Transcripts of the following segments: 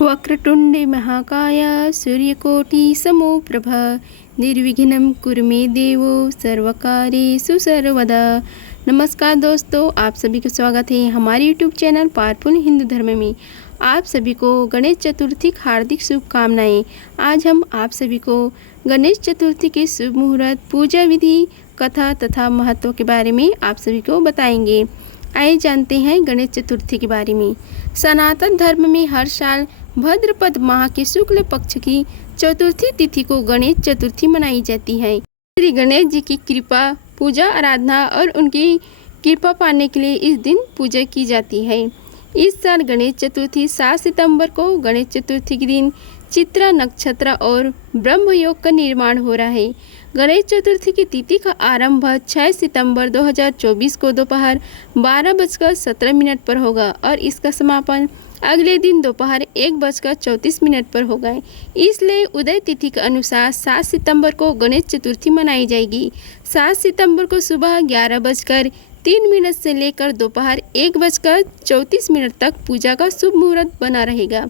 वक्रतुंडे महाकाय सूर्यकोटि समप्रभ निर्विघ्नं कुरु मे देवो सर्वकार्येषु सर्वदा। नमस्कार दोस्तों, आप सभी का स्वागत है हमारे यूट्यूब चैनल पावरफुल हिंदू धर्म में। आप सभी को गणेश चतुर्थी की हार्दिक शुभकामनाएं। आज हम आप सभी को गणेश चतुर्थी के शुभ मुहूर्त, पूजा विधि, कथा तथा महत्व के बारे में आप सभी को बताएंगे। आइए जानते हैं गणेश चतुर्थी के बारे में। सनातन धर्म में हर साल भाद्रपद माह के शुक्ल पक्ष की चतुर्थी तिथि को गणेश चतुर्थी मनाई जाती है। श्री गणेश जी की कृपा, पूजा, आराधना और उनकी कृपा पाने के लिए इस दिन पूजा की जाती है। इस साल गणेश चतुर्थी 7 सितंबर को गणेश चतुर्थी के दिन चित्रा नक्षत्र और ब्रह्म योग का निर्माण हो रहा है। गणेश चतुर्थी की तिथि का आरंभ 6 सितंबर 2024 को दोपहर 12:17 पर होगा और इसका समापन अगले दिन दोपहर 1:34 पर होगा। इसलिए उदय तिथि के अनुसार 7 सितंबर को गणेश चतुर्थी मनाई जाएगी। 7 सितंबर को सुबह 11:03 से लेकर दोपहर 1:34 तक पूजा का शुभ मुहूर्त बना रहेगा।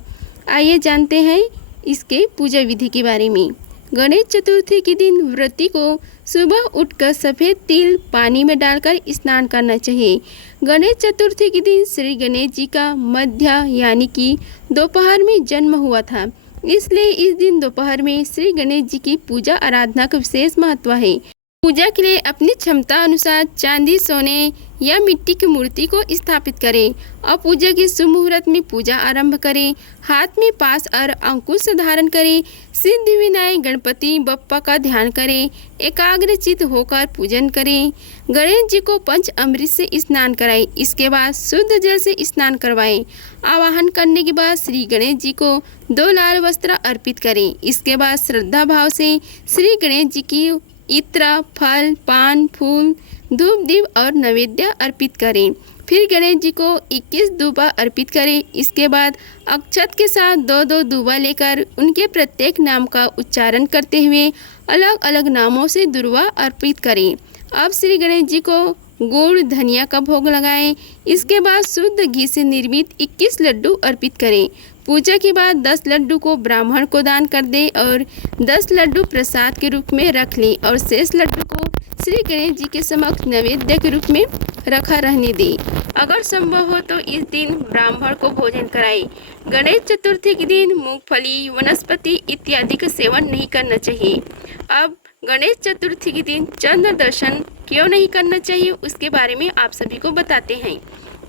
आइए जानते हैं इसके पूजा विधि के बारे में। गणेश चतुर्थी के दिन व्रती को सुबह उठकर सफ़ेद तिल पानी में डालकर स्नान करना चाहिए। गणेश चतुर्थी के दिन श्री गणेश जी का मध्य यानी कि दोपहर में जन्म हुआ था, इसलिए इस दिन दोपहर में श्री गणेश जी की पूजा आराधना का विशेष महत्व है। पूजा के लिए अपनी क्षमता अनुसार चांदी, सोने या मिट्टी की मूर्ति को स्थापित करें और पूजा के शुभ मुहूर्त में पूजा आरंभ करें। हाथ में पास और अंकुश धारण करें। सिद्धि विनायक गणपति बप्पा का ध्यान करें। एकाग्रचित होकर पूजन करें। गणेश जी को पंच अमृत से स्नान कराएं। इसके बाद शुद्ध जल से स्नान करवाएं। आवाहन करने के बाद श्री गणेश जी को 2 लाल वस्त्र अर्पित करें। इसके बाद श्रद्धा भाव से श्री गणेश जी की इत्र, फल, पान, फूल, धूप, दीप और नैवेद्य अर्पित करें। फिर गणेश जी को 21 दूबा अर्पित करें। इसके बाद अक्षत के साथ 2-2 दूबा लेकर उनके प्रत्येक नाम का उच्चारण करते हुए अलग अलग नामों से दुर्वा अर्पित करें। अब श्री गणेश जी को गुड़, धनिया का भोग लगाएं। इसके बाद शुद्ध घी से निर्मित 21 लड्डू अर्पित करें। पूजा के बाद 10 लड्डू को ब्राह्मण को दान कर दें और 10 लड्डू प्रसाद के रूप में रख लें और शेष लड्डू को श्री गणेश जी के समक्ष नैवेद्य के रूप में रखा रहने दें। अगर संभव हो तो इस दिन ब्राह्मण को भोजन कराएं। गणेश चतुर्थी के दिन मूंगफली, वनस्पति इत्यादि का सेवन नहीं करना चाहिए। अब गणेश चतुर्थी के दिन चंद्र दर्शन क्यों नहीं करना चाहिए उसके बारे में आप सभी को बताते हैं।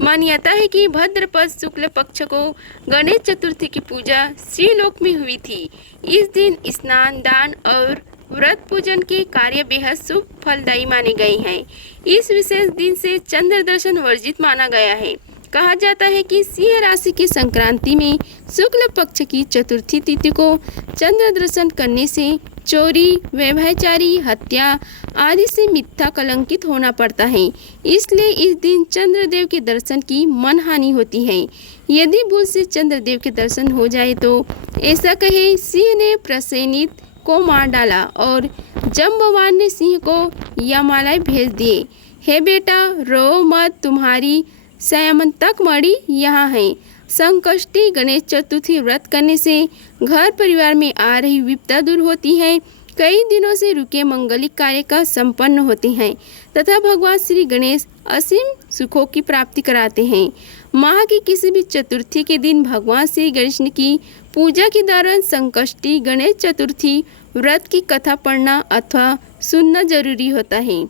मान्यता है कि भाद्रपद शुक्ल पक्ष को गणेश चतुर्थी की पूजा श्रीलोक में हुई थी। इस दिन स्नान, दान और व्रत पूजन के कार्य बेहद शुभ फलदायी माने गए हैं। इस विशेष दिन से चंद्र दर्शन वर्जित माना गया है। कहा जाता है कि सिंह राशि की संक्रांति में शुक्ल पक्ष की चतुर्थी तिथि को चंद्र दर्शन करने से चोरी, व्यभिचारी, हत्या आदि से मिथ्या कलंकित होना पड़ता है। इसलिए इस दिन चंद्रदेव के दर्शन की मनहानि होती है। यदि भूल से चंद्रदेव के दर्शन हो जाए तो ऐसा कहे, सिंह ने प्रसेनित को मार डाला और जम्बवान ने सिंह को यमालय भेज दिए। हे बेटा, रो मत, तुम्हारी संयमतक मणि यहाँ है। संकष्टी गणेश चतुर्थी व्रत करने से घर परिवार में आ रही विपदा दूर होती है। कई दिनों से रुके मंगलिक कार्य का संपन्न होते हैं तथा भगवान श्री गणेश असीम सुखों की प्राप्ति कराते हैं। माह की किसी भी चतुर्थी के दिन भगवान श्री गणेश की पूजा के दौरान संकष्टी गणेश चतुर्थी व्रत की कथा पढ़ना अथवा सुनना जरूरी होता है।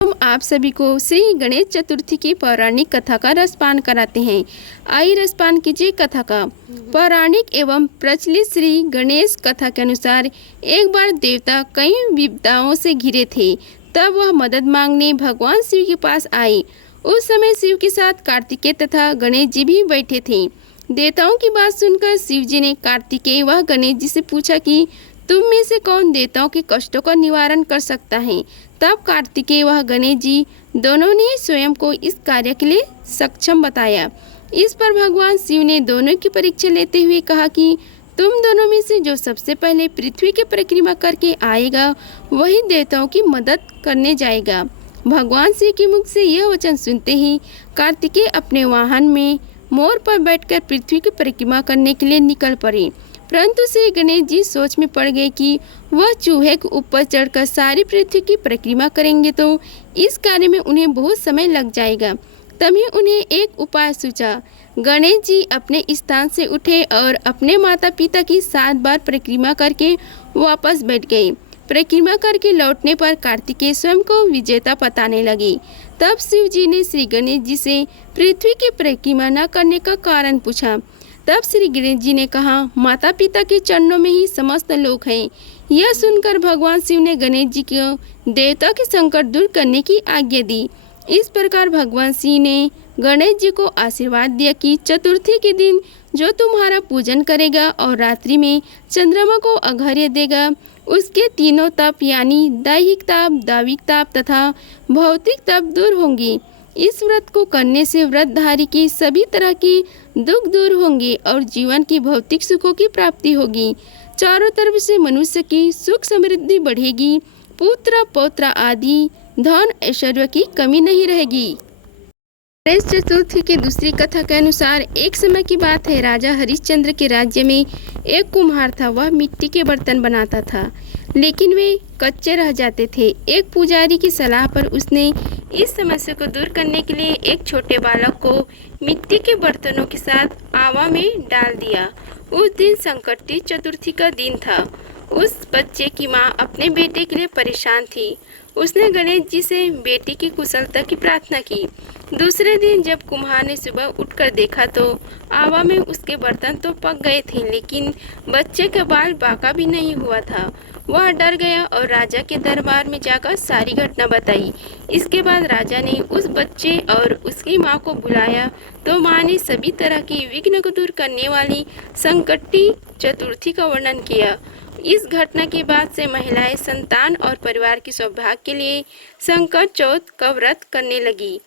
हम आप सभी को श्री गणेश चतुर्थी की पौराणिक कथा का रसपान कराते हैं। आइए रसपान कीजिए कथा का। पौराणिक एवं प्रचलित श्री गणेश कथा के अनुसार एक बार देवता कई विपदाओं से घिरे थे। तब वह मदद मांगने भगवान शिव के पास आए। उस समय शिव के साथ कार्तिकेय तथा गणेश जी भी बैठे थे। देवताओं की बात सुनकर शिव जी ने कार्तिकेय व गणेश जी से पूछा कि तुम में से कौन देवताओं के कष्टों का निवारण कर सकता है। तब कार्तिकेय व गणेश जी दोनों ने स्वयं को इस कार्य के लिए सक्षम बताया। इस पर भगवान शिव ने दोनों की परीक्षा लेते हुए कहा कि तुम दोनों में से जो सबसे पहले पृथ्वी की परिक्रमा करके आएगा वही देवताओं की मदद करने जाएगा। भगवान शिव के मुख से यह वचन सुनते ही कार्तिकेय अपने वाहन में मोर पर बैठकर पृथ्वी की परिक्रमा करने के लिए निकल पड़े। परंतु श्री गणेश जी सोच में पड़ गए कि वह चूहे के ऊपर चढ़कर सारी पृथ्वी की परिक्रमा करेंगे तो इस कार्य में उन्हें बहुत समय लग जाएगा। तभी उन्हें एक उपाय सूझा। गणेश जी अपने स्थान से उठे और अपने माता पिता की 7 बार परिक्रमा करके वापस बैठ गए। परिक्रमा करके लौटने पर कार्तिकेय स्वयं को विजेता बताने लगे। तब शिव जी ने श्री गणेश जी से पृथ्वी की परिक्रमा न करने का कारण पूछा। तब श्री गणेश जी ने कहा, माता पिता के चरणों में ही समस्त लोक हैं। यह सुनकर भगवान शिव ने गणेश जी को देवता के संकट दूर करने की आज्ञा दी। इस प्रकार भगवान शिव ने गणेश जी को आशीर्वाद दिया कि चतुर्थी के दिन जो तुम्हारा पूजन करेगा और रात्रि में चंद्रमा को अर्घ्य देगा, उसके तीनों तप यानी दैहिक ताप, दाविक ताप तथा भौतिक तप दूर होंगे। इस व्रत को करने से व्रतधारी की सभी तरह की दुख दूर होंगे और जीवन की भौतिक सुखों की प्राप्ति होगी। चारों तरफ से मनुष्य की सुख समृद्धि बढ़ेगी। पुत्र पौत्र आदि धन ऐश्वर्य की कमी नहीं रहेगी। गणेश चतुर्थी की दूसरी कथा के अनुसार एक समय की बात है, राजा हरिश्चंद्र के राज्य में एक कुम्हार था। वह मिट्टी के बर्तन बनाता था, लेकिन वे कच्चे रह जाते थे। एक पुजारी की सलाह पर उसने इस समस्या को दूर करने के लिए एक छोटे बालक को मिट्टी के बर्तनों के साथ आवा में डाल दिया। उस दिन संकटी चतुर्थी का दिन था। उस बच्चे की माँ अपने बेटे के लिए परेशान थी। उसने गणेश जी से बेटी की कुशलता की प्रार्थना की। दूसरे दिन जब कुम्हार ने सुबह उठकर देखा तो आवा में उसके बर्तन तो पक गए थे, लेकिन बच्चे का बाल बाका भी नहीं हुआ था। वह डर गया और राजा के दरबार में जाकर सारी घटना बताई। इसके बाद राजा ने उस बच्चे और उसकी माँ को बुलाया तो माँ ने सभी तरह की विघ्न को दूर करने वाली संकटी चतुर्थी का वर्णन किया। इस घटना के बाद से महिलाएं संतान और परिवार के सौभाग्य के लिए संकट चौथ का व्रत करने लगी।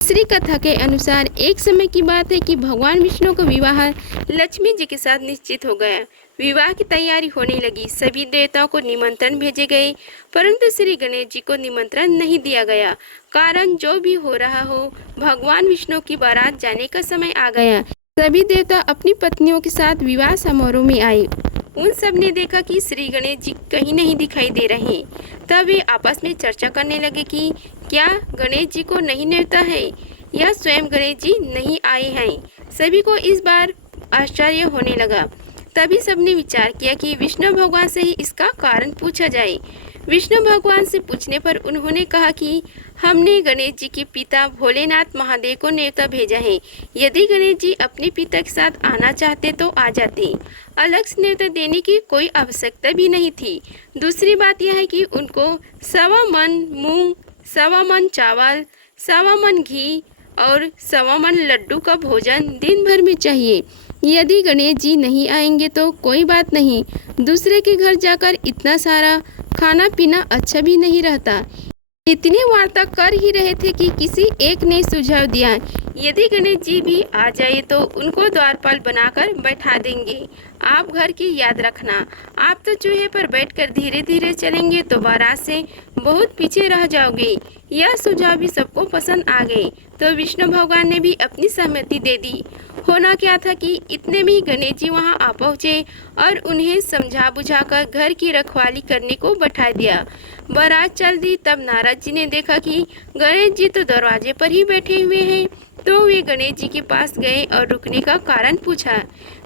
तीसरी कथा के अनुसार एक समय की बात है कि भगवान विष्णु का विवाह लक्ष्मी जी के साथ निश्चित हो गया। विवाह की तैयारी होने लगी। सभी देवताओं को निमंत्रण भेजे गए, परंतु श्री गणेश जी को निमंत्रण नहीं दिया गया। कारण जो भी हो रहा हो, भगवान विष्णु की बारात जाने का समय आ गया। सभी देवता अपनी पत्नियों के साथ विवाह समारोह में आए। उन सब ने देखा कि श्री गणेश जी कहीं नहीं दिखाई दे रहे। तब वे आपस में चर्चा करने लगे कि क्या गणेश जी को नहीं न्योता है या स्वयं गणेश जी नहीं आए हैं। सभी को इस बार आश्चर्य होने लगा। तभी सबने विचार किया कि विष्णु भगवान से ही इसका कारण पूछा जाए। विष्णु भगवान से पूछने पर उन्होंने कहा कि हमने गणेश जी के पिता भोलेनाथ महादेव को न्योता भेजा है। यदि गणेश जी अपने पिता के साथ आना चाहते तो आ जाते। अलग से न्योता देने की कोई आवश्यकता भी नहीं थी। दूसरी बात यह है कि उनको 1.25 मन मूंग, 1.25 मन चावल, 1.25 मन घी और 1.25 मन लड्डू का भोजन दिन भर में चाहिए। यदि गणेश जी नहीं आएंगे तो कोई बात नहीं, दूसरे के घर जाकर इतना सारा खाना पीना अच्छा भी नहीं रहता। इतनी वार्ता कर ही रहे थे कि किसी एक ने सुझाव दिया, यदि गणेश जी भी आ जाए तो उनको द्वारपाल बनाकर बैठा देंगे। आप घर की याद रखना, आप तो चूहे पर बैठकर धीरे धीरे चलेंगे तो बारात से बहुत पीछे रह जाओगे। यह सुझाव भी सबको पसंद आ गए तो विष्णु भगवान ने भी अपनी सहमति दे दी। होना क्या था कि इतने में ही गणेश जी वहां आ पहुँचे और उन्हें समझा बुझाकर घर की रखवाली करने को बैठा दिया। बारात चल दी। तब नारद जी ने देखा कि गणेश जी तो दरवाजे पर ही बैठे हुए हैं, तो वे गणेश जी के पास गए और रुकने का कारण पूछा।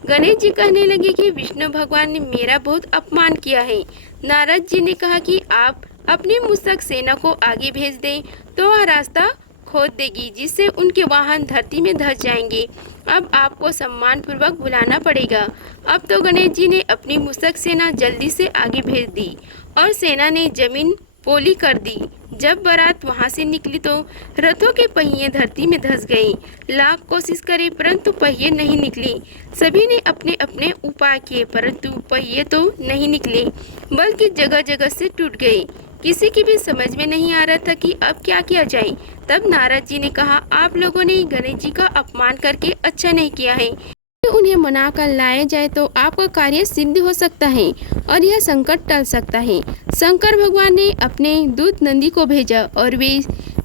गणेश जी कहने लगे कि विष्णु भगवान ने मेरा बहुत अपमान किया है। नारद जी ने कहा कि आप अपनी मुस्तक सेना को आगे भेज दें तो वह रास्ता खोद देगी, जिससे उनके वाहन धरती में धंस जाएंगे। अब आपको सम्मान पूर्वक बुलाना पड़ेगा। अब तो गणेश जी ने अपनी मुस्तक सेना जल्दी से आगे भेज दी और सेना ने जमीन पोली कर दी। जब बारात वहां से निकली तो रथों के पहिए धरती में धंस गए। लाख कोशिश करे परंतु पहिए नहीं निकले। सभी ने अपने अपने उपाय किए परंतु पहिए तो नहीं निकले, बल्कि जगह जगह से टूट गए। किसी की भी समझ में नहीं आ रहा था कि अब क्या किया जाए। तब नारद जी ने कहा, आप लोगों ने गणेश जी का अपमान करके अच्छा नहीं किया है। उन्हें मना कर लाया जाए तो आपका कार्य सिद्ध हो सकता है और यह संकट टल सकता है। शंकर भगवान ने अपने दूत नंदी को भेजा और वे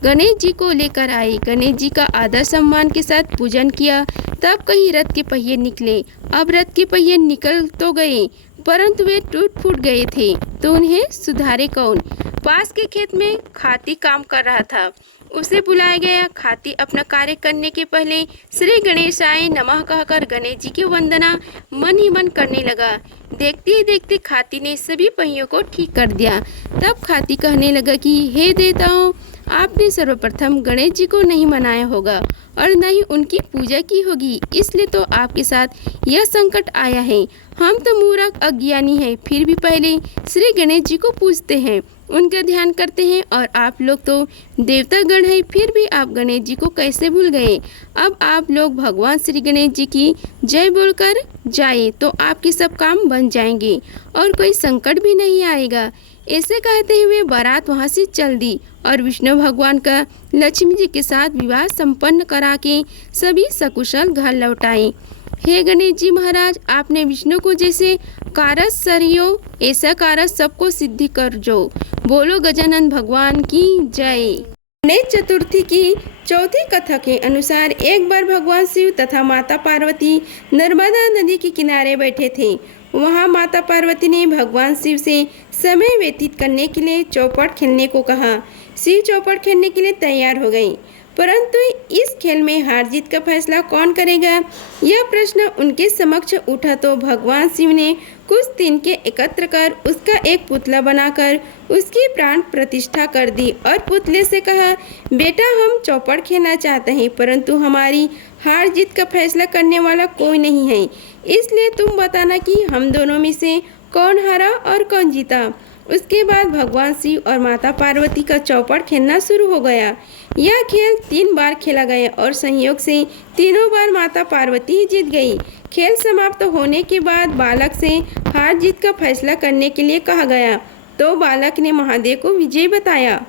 गणेश जी को लेकर आए। गणेश जी का आदर सम्मान के साथ पूजन किया। तब कहीं रथ के पहिए निकले। अब रथ के पहिए निकल तो गए, परंतु वे टूट फूट गए थे, तो उन्हें सुधारे कौन। पास के खेत में खाती काम कर रहा था, उसे बुलाया गया। खाती अपना कार्य करने के पहले श्री गणेशाय नमः कहकर गणेश जी की वंदना मन ही मन करने लगा। देखते ही देखते खाती ने सभी पहियों को ठीक कर दिया। तब खाती कहने लगा कि हे देवताओं, आपने सर्वप्रथम गणेश जी को नहीं मनाया होगा और न ही उनकी पूजा की होगी, इसलिए तो आपके साथ यह संकट आया है। हम तो मूर्ख अज्ञानी हैं, फिर भी पहले श्री गणेश जी को पूजते हैं, उनका ध्यान करते हैं, और आप लोग तो देवता गण हैं, फिर भी आप गणेश जी को कैसे भूल गए। अब आप लोग भगवान श्री गणेश जी की जय बोलकर जाए तो आपके सब काम बन जाएंगे और कोई संकट भी नहीं आएगा। ऐसे कहते हुए बारात वहाँ से चल दी और विष्णु भगवान का लक्ष्मी जी के साथ विवाह संपन्न करा के सभी सकुशल घर लौट आए। हे गणेश जी महाराज, आपने विष्णु को जैसे कारज सरियो, ऐसा कारज सबको सिद्धि कर जो। बोलो गजानन भगवान की जय। गणेश चतुर्थी की चौथी कथा के अनुसार एक बार भगवान शिव तथा माता पार्वती नर्मदा नदी के किनारे बैठे थे। वहाँ माता पार्वती ने भगवान शिव से समय व्यतीत करने के लिए चौपट खेलने को कहा। शिव चौपट खेलने के लिए तैयार हो गई, परंतु इस खेल में हार जीत का फैसला कौन करेगा, यह प्रश्न उनके समक्ष उठा तो भगवान शिव ने कुछ तिनके एकत्र कर उसका एक पुतला बनाकर उसकी प्राण प्रतिष्ठा कर दी और पुतले से कहा, बेटा हम चौपट खेलना चाहते हैं, परंतु हमारी हार जीत का फैसला करने वाला कोई नहीं है, इसलिए तुम बताना कि हम दोनों में से कौन हारा और कौन जीता। उसके बाद भगवान शिव और माता पार्वती का चौपट खेलना शुरू हो गया। यह खेल 3 बार खेला गया और संयोग से तीनों बार माता पार्वती ही जीत गई। खेल समाप्त होने के बाद बालक से हार जीत का फैसला करने के लिए कहा गया, तो बालक ने महादेव को विजय बताया।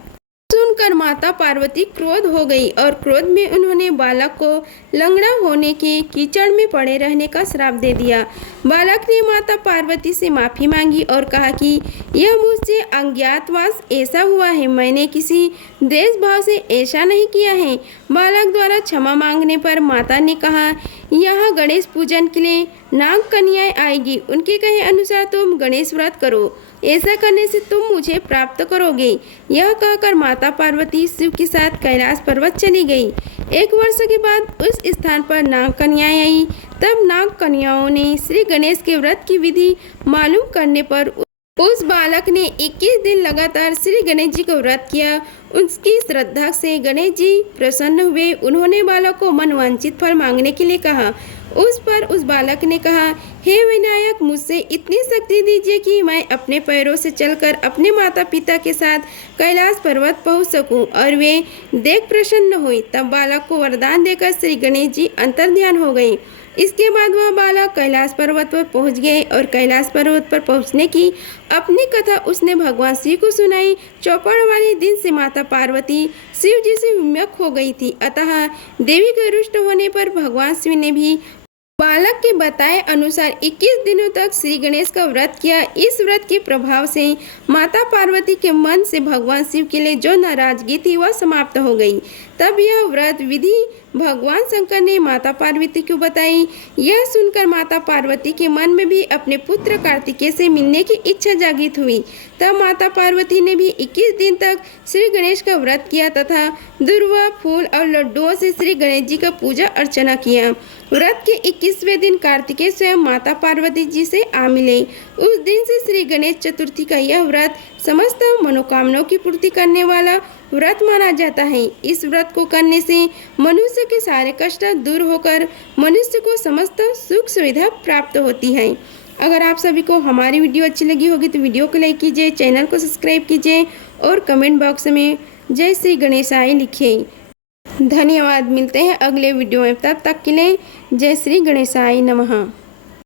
सुनकर माता पार्वती क्रोध हो गई और क्रोध में उन्होंने बालक को लंगड़ा होने के कीचड़ में पड़े रहने का श्राप दे दिया। बालक ने माता पार्वती से माफ़ी मांगी और कहा कि यह मुझसे अज्ञातवास ऐसा हुआ है, मैंने किसी देश भाव से ऐसा नहीं किया है। बालक द्वारा क्षमा मांगने पर माता ने कहा, यहाँ गणेश पूजन के लिए नाग कन्याएं आएगी, उनके कहे अनुसार तुम गणेश व्रत करो, ऐसा करने से तुम मुझे प्राप्त करोगे। यह कहकर माता पार्वती शिव के साथ कैलाश पर्वत चली गई। 1 वर्ष के बाद उस स्थान पर नाग कन्याएं आई। तब नाग कन्याओं ने श्री गणेश के व्रत की विधि मालूम करने पर उस बालक ने 21 दिन लगातार श्री गणेश जी का व्रत किया। उसकी श्रद्धा से गणेश जी प्रसन्न हुए। उन्होंने बालक को मनवांछित फल मांगने के लिए कहा। उस पर उस बालक ने कहा, हे विनायक, मुझसे इतनी शक्ति दीजिए कि मैं अपने पैरों से चलकर अपने माता पिता के साथ कैलाश पर्वत पहुंच सकूं। और वे देख प्रसन्न हुई। तब बालक को वरदान देकर श्री गणेश जी अंतर्ध्यान हो गए। इसके बाद वह बालक कैलाश पर्वत पर पहुंच गए और कैलाश पर्वत पर पहुंचने की अपनी कथा उसने भगवान शिव को सुनाई। चौपड़ वाले दिन से माता पार्वती शिव जी से विमुख हो गई थी, अतः देवी के रुष्ट होने पर भगवान शिव ने भी बालक के बताए अनुसार 21 दिनों तक श्री गणेश का व्रत किया। इस व्रत के प्रभाव से माता पार्वती के मन से भगवान शिव के लिए जो नाराजगी थी वह समाप्त हो गई। तब यह व्रत विधि भगवान शंकर ने माता पार्वती को बताई। यह सुनकर माता पार्वती के मन में भी अपने पुत्र कार्तिकेय से मिलने की इच्छा जागृत हुई। तब माता पार्वती ने भी 21 दिन तक श्री गणेश का व्रत किया तथा दुर्वा, फूल और लड्डुओं से श्री गणेश जी का पूजा अर्चना किया। व्रत के 21वें दिन कार्तिकेय स्वयं माता पार्वती जी से आ मिले। उस दिन से श्री गणेश चतुर्थी का यह व्रत समस्त मनोकामनाओं की पूर्ति करने वाला व्रत माना जाता है। इस व्रत को करने से मनुष्य के सारे कष्ट दूर होकर मनुष्य को समस्त सुख सुविधा प्राप्त होती है। अगर आप सभी को हमारी वीडियो अच्छी लगी होगी तो वीडियो को लाइक कीजिए, चैनल को सब्सक्राइब कीजिए और कमेंट बॉक्स में जय श्री गणेशाय लिखिए। धन्यवाद। मिलते हैं अगले वीडियो में, तब तक के लिए जय श्री गणेशाय नमः।